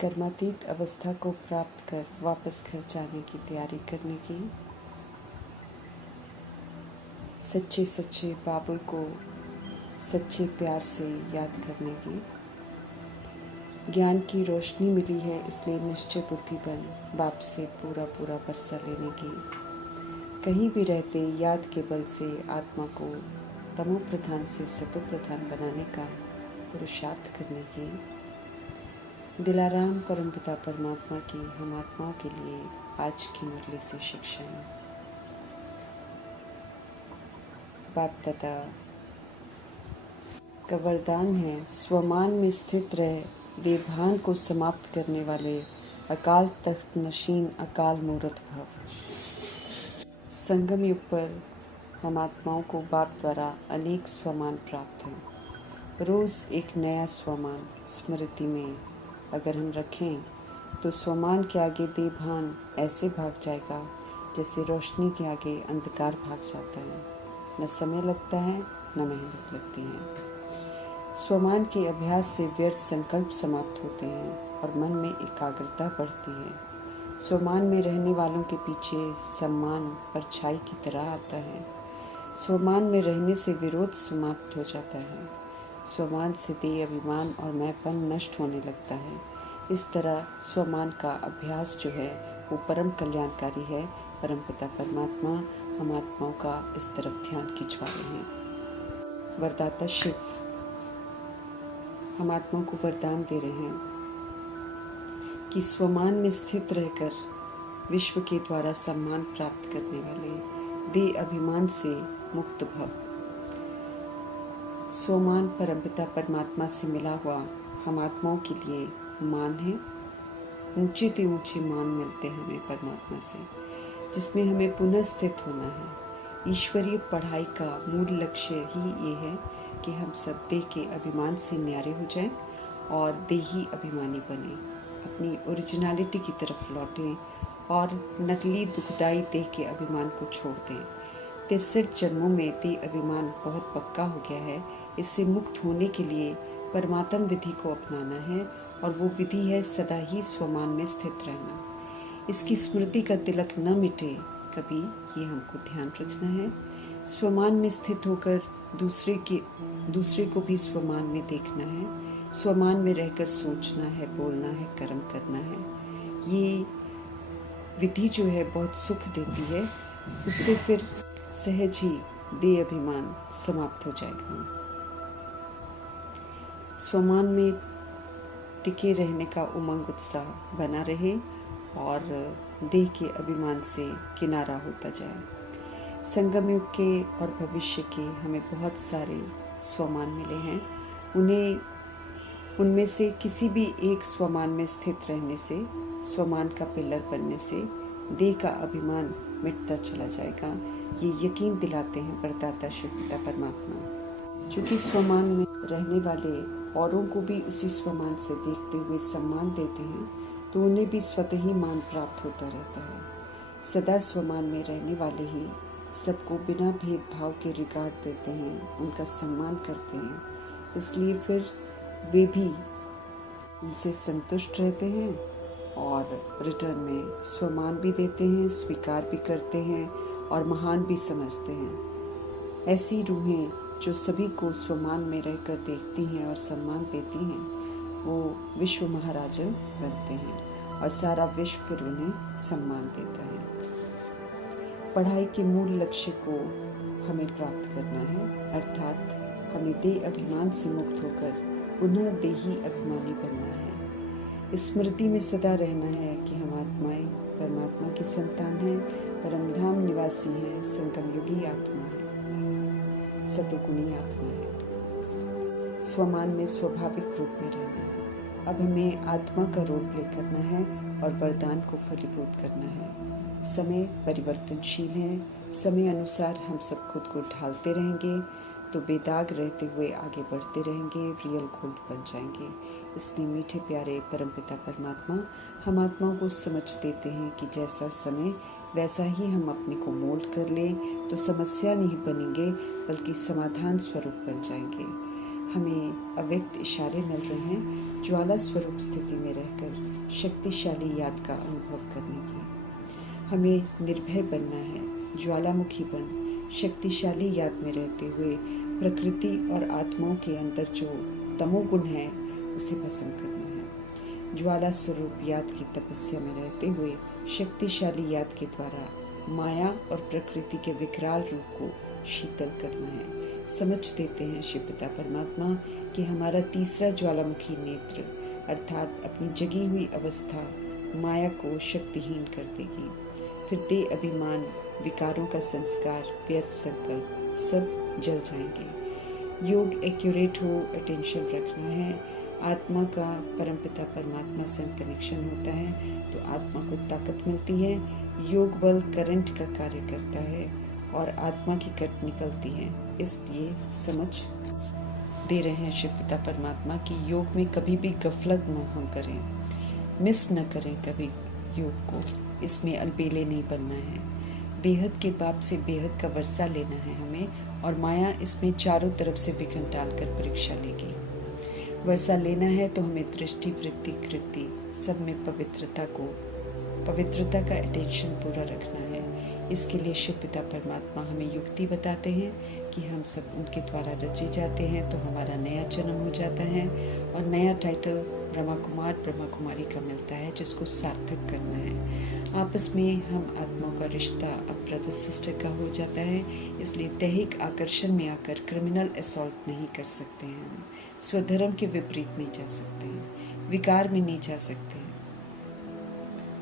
कर्मातीत अवस्था को प्राप्त कर वापस घर जाने की तैयारी करने की, सच्चे सच्चे बाबुल को सच्चे प्यार से याद करने की, ज्ञान की रोशनी मिली है इसलिए निश्चय बुद्धि बन बाप से पूरा पूरा बरसा लेने की, कहीं भी रहते याद के बल से आत्मा को तमो प्रधान से सतो प्रधान बनाने का पुरुषार्थ करने की, दिलाराम परमपिता परमात्मा की हम आत्माओं के लिए आज की मुरली से शिक्षाएं। बाप दादा का वरदान है, स्वमान में स्थित रह देवभान को समाप्त करने वाले अकाल तख्त नशीन अकाल मूर्त भव। संगम युग पर हम आत्माओं को बाप द्वारा अनेक स्वमान प्राप्त हैं। रोज़ एक नया स्वमान स्मृति में अगर हम रखें तो स्वमान के आगे देवभान ऐसे भाग जाएगा जैसे रोशनी के आगे अंधकार भाग जाता है। न समय लगता है न मेहनत लगती है। स्वमान के अभ्यास से व्यर्थ संकल्प समाप्त होते हैं और मन में एकाग्रता बढ़ती है। स्वमान में रहने वालों के पीछे सम्मान परछाई की तरह आता है। स्वमान में रहने से विरोध समाप्त हो जाता है। स्वमान से देह अभिमान और मैंपन नष्ट होने लगता है। इस तरह स्वमान का अभ्यास जो है वो परम कल्याणकारी है। परमपिता परमात्मा हम आत्माओं का इस तरफ ध्यान खिंचवा रहे हैं। वरदाता शिव हम आत्माओं को वरदान दे रहे हैं कि स्वमान में स्थित रहकर विश्व के द्वारा सम्मान प्राप्त करने वाले देह अभिमान से मुक्त भव। स्वमान परमपिता परमात्मा से मिला हुआ हम आत्माओं के लिए मान है। ऊंचे से ऊंचे मान मिलते हैं हमें परमात्मा से, जिसमें हमें पुनः स्थित होना है। ईश्वरीय पढ़ाई का मूल लक्ष्य ही ये है कि हम सब देह के अभिमान से न्यारे हो जाएं और देही अभिमानी बने, अपनी ओरिजिनलिटी की तरफ लौटें और नकली दुखदाई देह के अभिमान को छोड़ दें। 63 जन्मों में देह अभिमान बहुत पक्का हो गया है। इससे मुक्त होने के लिए परमात्म विधि को अपनाना है और वो विधि है सदा ही स्वमान में स्थित रहना। इसकी स्मृति का तिलक न मिटे कभी, ये हमको ध्यान रखना है। स्वमान में स्थित होकर दूसरे को भी स्वमान में देखना है। स्वमान में रहकर सोचना है, बोलना है, कर्म करना है। ये विधि जो है बहुत सुख देती है। उससे फिर सहज ही देह अभिमान समाप्त हो जाएगा। स्वमान में टिके रहने का उमंग उत्साह बना रहे और देह के अभिमान से किनारा होता जाए। संगम युग के और भविष्य के हमें बहुत सारे स्वमान मिले हैं। उनमें से किसी भी एक स्वमान में स्थित रहने से, स्वमान का पिलर बनने से देह का अभिमान मिटता चला जाएगा। ये यकीन दिलाते हैं वरदाता शिव पिता परमात्मा। चूँकि स्वमान में रहने वाले औरों को भी उसी स्वमान से देखते हुए सम्मान देते हैं, तो उन्हें भी स्वतः ही मान प्राप्त होता रहता है। सदा स्वमान में रहने वाले ही सबको बिना भेदभाव के रिगार्ड देते हैं, उनका सम्मान करते हैं। इसलिए फिर वे भी उनसे संतुष्ट रहते हैं और रिटर्न में स्वमान भी देते हैं, स्वीकार भी करते हैं और महान भी समझते हैं। ऐसी रूहें जो सभी को स्वमान में रहकर देखती हैं और सम्मान देती हैं, वो विश्व महाराजा बनते हैं और सारा विश्व फिर उन्हें सम्मान देता है। पढ़ाई के मूल लक्ष्य को हमें प्राप्त करना है, अर्थात हमें देह अभिमान से मुक्त होकर पुनः देही अभिमानी बनना है। स्मृति में सदा रहना है कि हम आत्माएं परमात्मा की संतान हैं, परमधाम निवासी हैं, संगम युगी आत्मा है, सतोगुणी आत्मा है। स्वमान में स्वाभाविक रूप में रहना है। अब हमें आत्मा का रोल प्ले करना है और वरदान को फलीभूत करना है। समय परिवर्तनशील है। समय अनुसार हम सब खुद को ढालते रहेंगे तो बेदाग रहते हुए आगे बढ़ते रहेंगे, रियल गोल्ड बन जाएंगे। इसलिए मीठे प्यारे परमपिता परमात्मा हम आत्माओं को समझ देते हैं कि जैसा समय वैसा ही हम अपने को मोल्ड कर लें तो समस्या नहीं बनेंगे बल्कि समाधान स्वरूप बन जाएंगे। हमें अव्यक्त इशारे मिल रहे हैं ज्वाला स्वरूप स्थिति में रहकर शक्तिशाली याद का अनुभव करने की। हमें निर्भय बनना है, ज्वालामुखी बन शक्तिशाली याद में रहते हुए प्रकृति और आत्माओं के अंदर जो तमोगुण है उसे भस्म करना है। ज्वाला स्वरूप याद की तपस्या में रहते हुए शक्तिशाली याद के द्वारा माया और प्रकृति के विकराल रूप को शीतल करना है। समझ देते हैं शिव पिता परमात्मा कि हमारा तीसरा ज्वालामुखी नेत्र अर्थात अपनी जगी हुई अवस्था माया को शक्तिहीन कर देगी। फिर दे अभिमान, विकारों का संस्कार, व्यर्थ संकल्प सब जल जाएंगे। योग एक्यूरेट हो, अटेंशन रखना है। आत्मा का परमपिता परमात्मा से कनेक्शन होता है तो आत्मा को ताकत मिलती है। योग बल करंट का कार्य करता है और आत्मा की कट निकलती है। इसलिए समझ दे रहे हैं शिव पिता परमात्मा कि योग में कभी भी गफलत न हम करें, मिस न करें कभी योग को। इसमें अलबेले नहीं बनना है। बेहद के बाप से बेहद का वर्षा लेना है हमें, और माया इसमें चारों तरफ से विघ्न डालकर परीक्षा लेगी। वर्षा लेना है तो हमें दृष्टि, वृत्ति, कृति सब में पवित्रता का अटेंशन पूरा रखना है। इसके लिए शिव पिता परमात्मा हमें युक्ति बताते हैं कि हम सब उनके द्वारा रचे जाते हैं तो हमारा नया जन्म हो जाता है और नया टाइटल ब्रह्मा कुमार ब्रह्मा कुमारी का मिलता है, जिसको सार्थक करना है। आपस में हम आत्माओं का रिश्ता अब ब्रदर सिस्टर का हो जाता है। इसलिए दैहिक आकर्षण में आकर क्रिमिनल असॉल्ट नहीं कर सकते हैं, स्वधर्म के विपरीत नहीं जा सकते हैं, विकार में नहीं जा सकते हैं।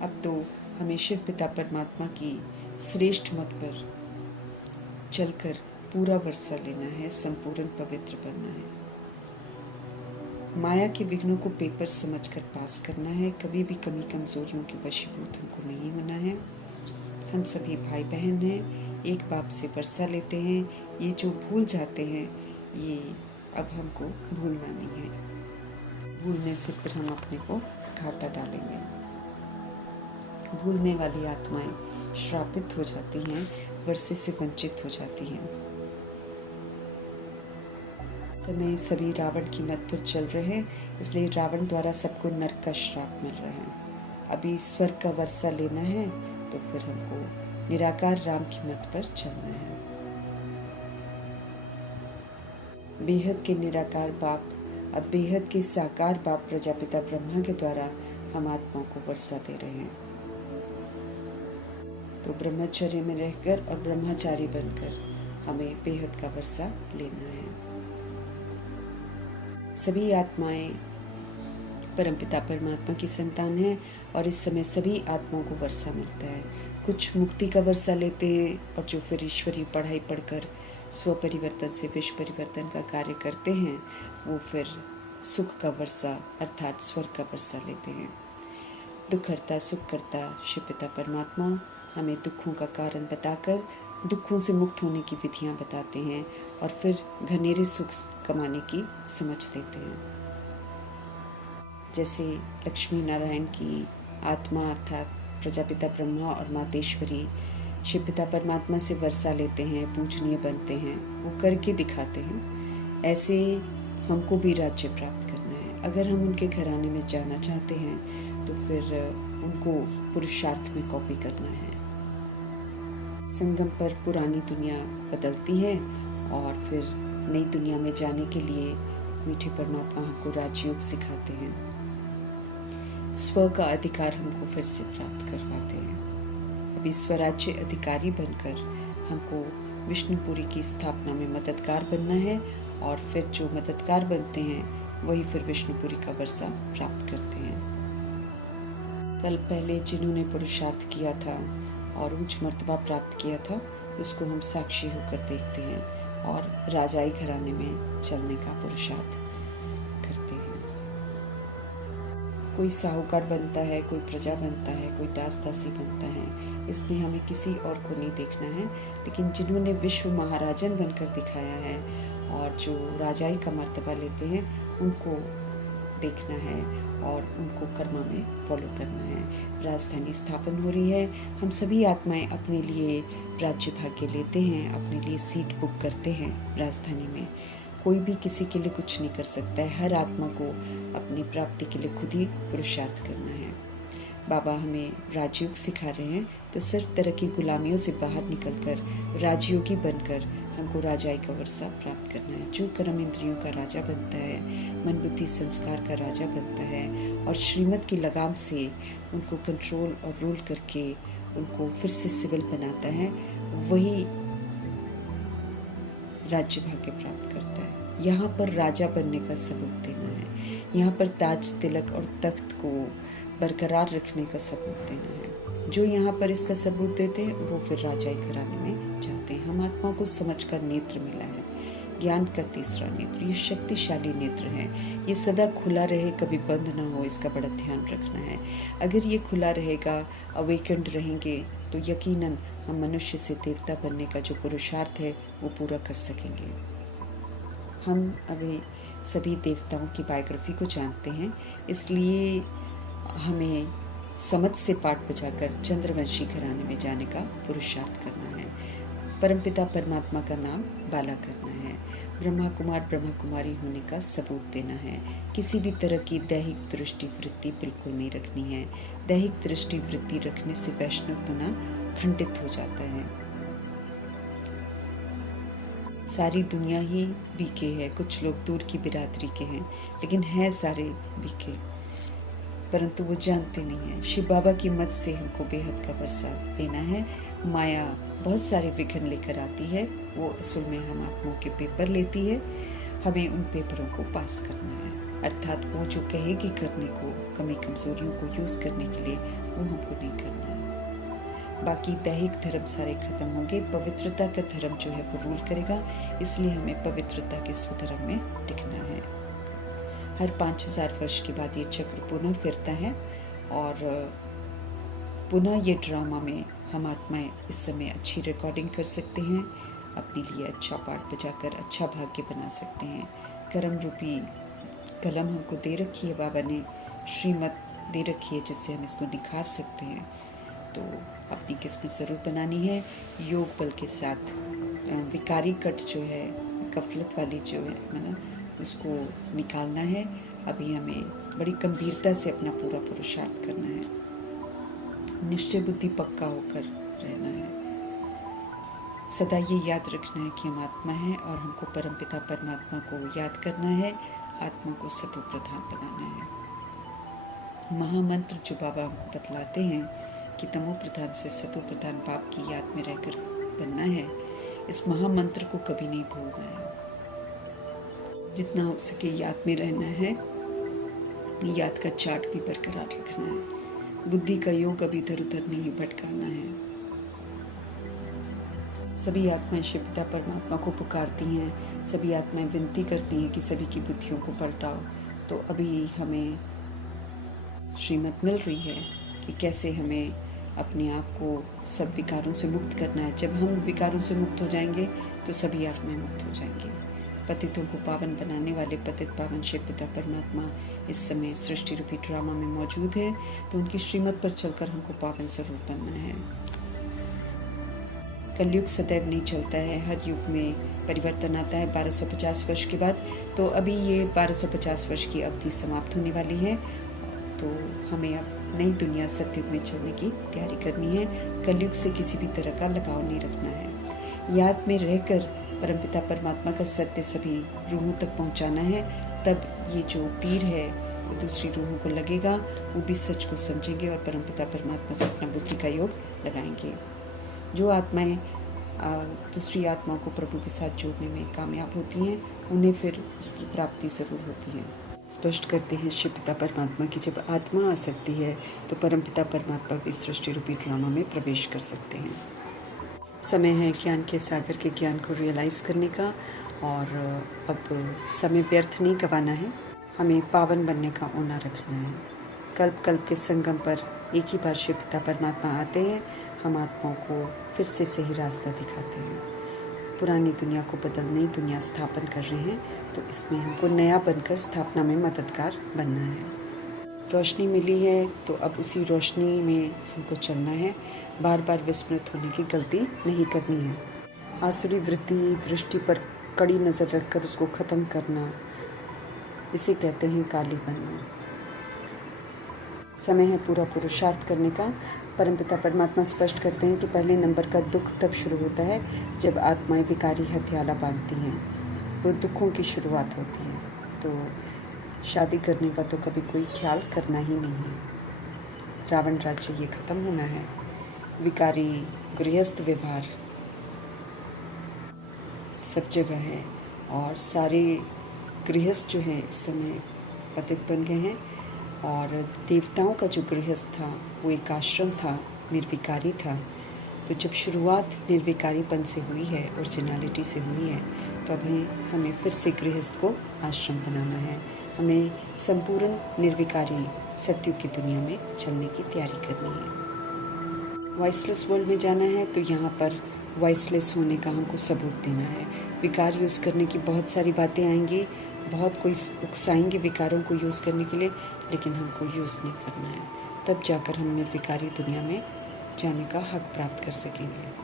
अब तो हमें शिव पिता परमात्मा की श्रेष्ठ मत पर चलकर पूरा वर्षा लेना है, संपूर्ण पवित्र बनना है। माया के विघ्नों को पेपर समझकर पास करना है। कभी भी कमी कमजोरियों के वशीभूत हमको नहीं होना है। हम सभी भाई बहन हैं, एक बाप से वर्षा लेते हैं। ये जो भूल जाते हैं ये अब हमको भूलना नहीं है। भूलने से फिर हम अपने को घाटा डालेंगे। भूलने वाली आत्माएं श्रापित हो जाती हैं, वर्षे से वंचित हो जाती हैं। समय सभी रावण की मत पर चल रहे हैं, इसलिए रावण द्वारा सबको नरक का श्राप मिल रहा है। अभी स्वर्ग का वर्षा लेना है तो फिर हमको निराकार राम की मत पर चलना है। बेहद के निराकार बाप अब बेहद के साकार बाप प्रजापिता ब्रह्मा के द्वारा हम आत्माओं को वर्षा दे रहे हैं। तो ब्रह्मचर्य में रहकर और ब्रह्मचारी बनकर हमें बेहद का वर्षा लेना है। सभी आत्माएं परमपिता परमात्मा की संतान हैं और इस समय सभी आत्माओं को वर्षा मिलता है। कुछ मुक्ति का वर्षा लेते हैं और जो फिर ईश्वरीय पढ़ाई पढ़कर स्व परिवर्तन से विश्व परिवर्तन का कार्य करते हैं वो फिर सुख का वर्षा अर्थात स्वर्ग का वर्षा लेते हैं। दुख हरता सुख करता शिव पिता परमात्मा हमें दुखों का कारण बताकर दुखों से मुक्त होने की विधियां बताते हैं और फिर घनेरे सुख कमाने की समझ देते हैं। जैसे लक्ष्मी नारायण की आत्मा अर्थात प्रजापिता ब्रह्मा और मातेश्वरी शिव पिता परमात्मा से वर्षा लेते हैं, पूजनीय बनते हैं, वो करके दिखाते हैं। ऐसे हमको भी राज्य प्राप्त करना है। अगर हम उनके घराने में जाना चाहते हैं तो फिर उनको पुरुषार्थ में कॉपी करना है। संगम पर पुरानी दुनिया बदलती है और फिर नई दुनिया में जाने के लिए मीठे परमात्मा हमको राजयोग सिखाते हैं। स्व का अधिकार हमको फिर से प्राप्त करवाते हैं। अभी स्वराज्य अधिकारी बनकर हमको विष्णुपुरी की स्थापना में मददगार बनना है और फिर जो मददगार बनते हैं वही फिर विष्णुपुरी का वर्षा प्राप्त करते हैं। कल पहले जिन्होंने पुरुषार्थ किया था और उच्च मर्तबा प्राप्त किया था उसको हम साक्षी होकर देखते हैं और राजाई घराने में चलने का पुरुषार्थ करते हैं। कोई साहूकार बनता है, कोई प्रजा बनता है, कोई दास दासी बनता है, इसलिए हमें किसी और को नहीं देखना है। लेकिन जिन्होंने विश्व महाराजन बनकर दिखाया है और जो राजाई का मर्तबा लेते हैं उनको देखना है और उनको कर्मा में फॉलो करना है। राजधानी स्थापन हो रही है। हम सभी आत्माएं अपने लिए राज्य भाग्य लेते हैं, अपने लिए सीट बुक करते हैं राजधानी में। कोई भी किसी के लिए कुछ नहीं कर सकता है। हर आत्मा को अपनी प्राप्ति के लिए खुद ही पुरुषार्थ करना है। बाबा हमें राजयोग सिखा रहे हैं, तो सिर्फ तरह की गुलामियों से बाहर निकलकर राजयोगी बनकर हमको राजाई का वर्षा प्राप्त करना है। जो कर्म इंद्रियों का राजा बनता है, मन बुद्धि संस्कार का राजा बनता है और श्रीमत की लगाम से उनको कंट्रोल और रूल करके उनको फिर से सिविल बनाता है, वही राज्य भाग्य प्राप्त करता है। यहाँ पर राजा बनने का सबूत देना है, यहाँ पर ताज तिलक और तख्त को बरकरार रखने का सबूत देना है। जो यहाँ पर इसका सबूत देते हैं वो फिर राजाई कराने में जाते हैं। हम आत्मा को समझकर नेत्र मिला है, ज्ञान का तीसरा नेत्र, ये शक्तिशाली नेत्र है। ये सदा खुला रहे, कभी बंद ना हो, इसका बड़ा ध्यान रखना है। अगर ये खुला रहेगा, अवेकेंड रहेंगे, तो यकीनन हम मनुष्य से देवता बनने का जो पुरुषार्थ है वो पूरा कर सकेंगे। हम अभी सभी देवताओं की बायोग्राफी को जानते हैं, इसलिए हमें समझ से पाठ बजाकर चंद्रवंशी घराने में जाने का पुरुषार्थ करना है। परमपिता परमात्मा का नाम बाला करना है। ब्रह्मा कुमार ब्रह्मा कुमारी होने का सबूत देना है। किसी भी तरह की दैहिक दृष्टि वृत्ति बिल्कुल नहीं रखनी है। दैहिक दृष्टि वृत्ति रखने से वैष्णव बना खंडित हो जाता है। सारी दुनिया ही बीके है, कुछ लोग दूर की बिरादरी के हैं, लेकिन है सारे बीके, परंतु वो जानते नहीं हैं। शिव बाबा की मत से हमको बेहद का वर्षा देना है। माया बहुत सारे विघ्न लेकर आती है, वो असल में हम आत्माओं के पेपर लेती है। हमें उन पेपरों को पास करना है, अर्थात वो जो कहेगी करने को, कमी कमजोरियों को यूज़ करने के लिए, वो हमको नहीं करना है। बाकी दैहिक धर्म सारे खत्म होंगे, पवित्रता का धर्म जो है वो रूल करेगा, इसलिए हमें पवित्रता के स्वधर्म में टिकना है। हर 5000 वर्ष के बाद ये चक्र पुनः फिरता है और पुनः ये ड्रामा में हम आत्माएं इस समय अच्छी रिकॉर्डिंग कर सकते हैं, अपने लिए अच्छा पाठ बजाकर अच्छा भाग्य बना सकते हैं। कर्म रूपी कलम हमको दे रखी है, बाबा ने श्रीमत दे रखी है, जिससे हम इसको निखार सकते हैं। तो अपनी किस्मत ज़रूर बनानी है। योग बल के साथ विकारी कट जो है, गफलत वाली जो है ना, उसको निकालना है। अभी हमें बड़ी गंभीरता से अपना पूरा पुरुषार्थ करना है। निश्चय बुद्धि पक्का होकर रहना है। सदा ये याद रखना है कि हम आत्मा हैं और हमको परमपिता परमात्मा को याद करना है, आत्मा को सतो प्रधान बनाना है। महामंत्र जो बाबा हमको बतलाते हैं कि तमो प्रधान से सतो प्रधान पाप की याद में रहकर बनना है, इस महामंत्र को कभी नहीं भूलना है। जितना हो सके याद में रहना है, याद का चार्ट भी बरकरार रखना है। बुद्धि का योग अभी इधर उधर नहीं भटकाना है। सभी आत्माएं शिव पिता परमात्मा को पुकारती हैं, सभी आत्माएं विनती करती हैं कि सभी की बुद्धियों को पलटाओ। तो अभी हमें श्रीमत मिल रही है कि कैसे हमें अपने आप को सब विकारों से मुक्त करना है। जब हम विकारों से मुक्त हो जाएंगे तो सभी आत्माएं मुक्त हो जाएंगी। पतितों को पावन बनाने वाले पतित पावन शिव पिता परमात्मा इस समय सृष्टि रूपी ड्रामा में मौजूद है, तो उनकी श्रीमत पर चलकर हमको पावन जरूर बनना है। कलयुग सदैव नहीं चलता है, हर युग में परिवर्तन आता है 1250 वर्ष के बाद। तो अभी ये 1250 वर्ष की अवधि समाप्त होने वाली है, तो हमें अब नई दुनिया सतयुग में चलने की तैयारी करनी है। कलयुग से किसी भी तरह का लगाव नहीं रखना है। याद में रहकर परमपिता परमात्मा का सत्य सभी रूहों तक पहुंचाना है। तब ये जो तीर है वो दूसरी रूहों को लगेगा, वो भी सच को समझेंगे और परमपिता परमात्मा से अपना बुद्धि का योग लगाएंगे। जो आत्माएं दूसरी आत्माओं को प्रभु के साथ जोड़ने में कामयाब होती हैं, उन्हें फिर उसकी प्राप्ति ज़रूर होती है। स्पष्ट करते हैं शिव पिता परमात्मा की जब आत्मा आ सकती है तो परमपिता परमात्मा भी सृष्टि रूपी ड्रामा में प्रवेश कर सकते हैं। समय है ज्ञान के सागर के ज्ञान को रियलाइज़ करने का, और अब समय व्यर्थ नहीं गंवाना है। हमें पावन बनने का ओना रखना है। कल्प कल्प के संगम पर एक ही बार शिव पिता परमात्मा आते हैं, हम आत्माओं को फिर से सही रास्ता दिखाते हैं। पुरानी दुनिया को बदल नई दुनिया स्थापन कर रहे हैं, तो इसमें हमको नया बनकर स्थापना में मददगार बनना है। रोशनी मिली है तो अब उसी रोशनी में हमको चलना है। बार बार विस्मृत होने की गलती नहीं करनी है। आसुरी वृत्ति दृष्टि पर कड़ी नज़र रखकर उसको ख़त्म करना, इसे कहते हैं काली बनना। समय है पूरा पुरुषार्थ करने का। परमपिता परमात्मा स्पष्ट करते हैं कि पहले नंबर का दुख तब शुरू होता है जब आत्माएं विकारी हथियाला बांधती हैं, वो दुखों की शुरुआत होती है। तो शादी करने का तो कभी कोई ख्याल करना ही नहीं है। रावण राज्य ये ख़त्म होना है। विकारी गृहस्थ व्यवहार सब जगह है और सारे गृहस्थ जो हैं इस समय पतित बन गए हैं। और देवताओं का जो गृहस्थ था वो एक आश्रम था, निर्विकारी था। तो जब शुरुआत निर्विकारीपन से हुई है, ओरिजिनलिटी से हुई है, तो अभी हमें फिर से गृहस्थ को आश्रम बनाना है। हमें संपूर्ण निर्विकारी सत्युग की दुनिया में चलने की तैयारी करनी है। वॉइसलेस वर्ल्ड में जाना है तो यहाँ पर वॉइसलेस होने का हमको सबूत देना है। विकार यूज़ करने की बहुत सारी बातें आएंगी, बहुत कोई उकसाएंगे विकारों को यूज़ करने के लिए, लेकिन हमको यूज़ नहीं करना है। तब जाकर हम निर्विकारी दुनिया में जाने का हक प्राप्त कर सकेंगे।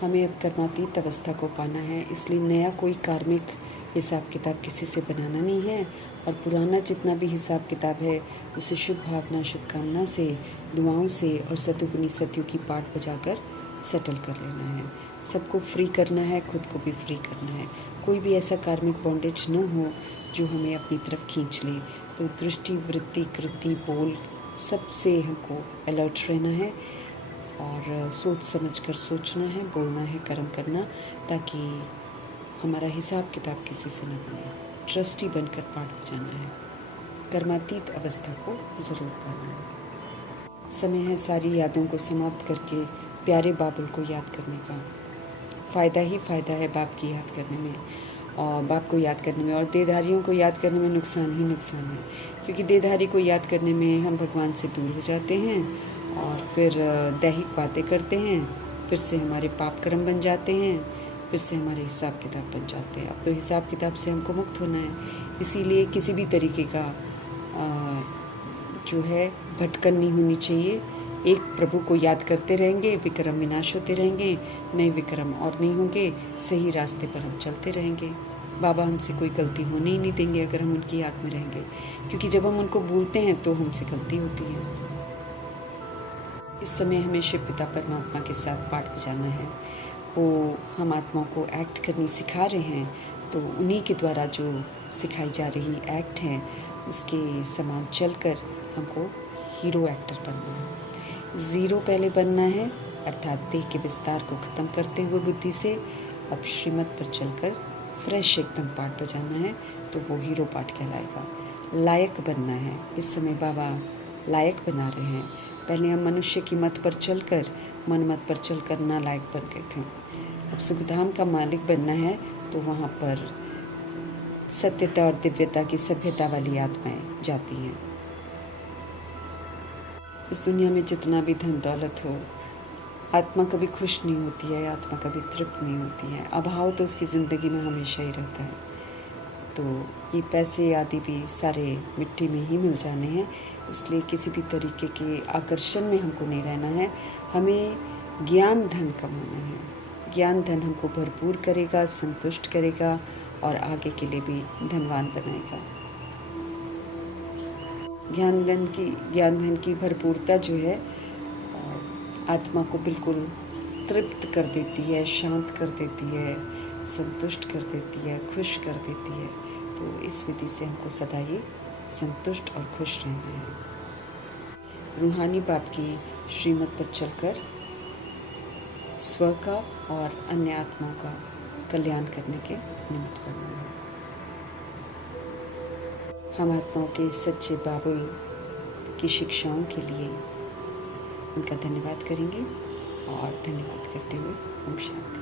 हमें अब कर्मातीत अवस्था को पाना है, इसलिए नया कोई कार्मिक हिसाब किताब किसी से बनाना नहीं है। और पुराना जितना भी हिसाब किताब है उसे शुभ भावना, शुभकामना से, दुआओं से और सतुगुनी सत्यु की पाठ बजाकर सेटल कर लेना है। सबको फ्री करना है, खुद को भी फ्री करना है। कोई भी ऐसा कार्मिक बॉन्डेज न हो जो हमें अपनी तरफ खींच ले। तो दृष्टि, वृत्ति, कृति, बोल सबसे हमको अलर्ट रहना है और सोच समझ कर सोचना है, बोलना है, कर्म करना, ताकि हमारा हिसाब किताब किसी से न बने। ट्रस्टी बनकर पाठ बजाना है। कर्मातीत अवस्था को ज़रूर पाना है। समय है सारी यादों को समाप्त करके प्यारे बाबुल को याद करने का। फ़ायदा ही फ़ायदा है बाप की याद करने में, और बाप को याद करने में, और देहधारियों को याद करने में नुकसान ही नुकसान है। क्योंकि देहधारी को याद करने में हम भगवान से दूर हो जाते हैं और फिर दैहिक बातें करते हैं, फिर से हमारे पाप कर्म बन जाते हैं, फिर से हमारे हिसाब किताब बन जाते हैं। अब तो हिसाब किताब से हमको मुक्त होना है। इसीलिए किसी भी तरीके का जो है भटकन नहीं होनी चाहिए। एक प्रभु को याद करते रहेंगे, विक्रम विनाश होते रहेंगे, नए विक्रम और नहीं होंगे, सही रास्ते पर हम चलते रहेंगे। बाबा हमसे कोई गलती होने ही नहीं देंगे अगर हम उनकी याद में रहेंगे, क्योंकि जब हम उनको भूलते हैं तो हमसे गलती होती है। इस समय हमें शिव पिता परमात्मा के साथ पाठ बजाना है। वो हम आत्माओं को एक्ट करनी सिखा रहे हैं, तो उन्हीं के द्वारा जो सिखाई जा रही एक्ट है उसके समान चलकर हमको हीरो एक्टर बनना है। ज़ीरो पहले बनना है, अर्थात देह के विस्तार को ख़त्म करते हुए बुद्धि से अब श्रीमत पर चलकर फ्रेश एकदम पाठ बजाना है, तो वो हीरो पाठ कहलाएगा। लायक बनना है। इस समय बाबा लायक बना रहे हैं। पहले हम मनुष्य की मत पर चलकर, मन मत पर चलकर नालायक बन गए थे। अब सुखधाम का मालिक बनना है, तो वहाँ पर सत्यता और दिव्यता की सभ्यता वाली आत्माएं जाती हैं। इस दुनिया में जितना भी धन दौलत हो, आत्मा कभी खुश नहीं होती है, आत्मा कभी तृप्त नहीं होती है। अभाव तो उसकी ज़िंदगी में हमेशा ही रहता है। तो ये पैसे आदि भी सारे मिट्टी में ही मिल जाने हैं, इसलिए किसी भी तरीके के आकर्षण में हमको नहीं रहना है। हमें ज्ञान धन कमाना है। ज्ञान धन हमको भरपूर करेगा, संतुष्ट करेगा और आगे के लिए भी धनवान बनाएगा। ज्ञान धन की भरपूरता जो है आत्मा को बिल्कुल तृप्त कर देती है, शांत कर देती है, संतुष्ट कर देती है, खुश कर देती है। तो इस विधि से हमको सदा ही संतुष्ट और खुश रहना है। रूहानी बाप की श्रीमत पर चलकर स्व का और अन्य आत्माओं का कल्याण करने के निमित्त बनना है। हम आत्माओं के सच्चे बाबुल की शिक्षाओं के लिए उनका धन्यवाद करेंगे और धन्यवाद करते हुए ओम शांति।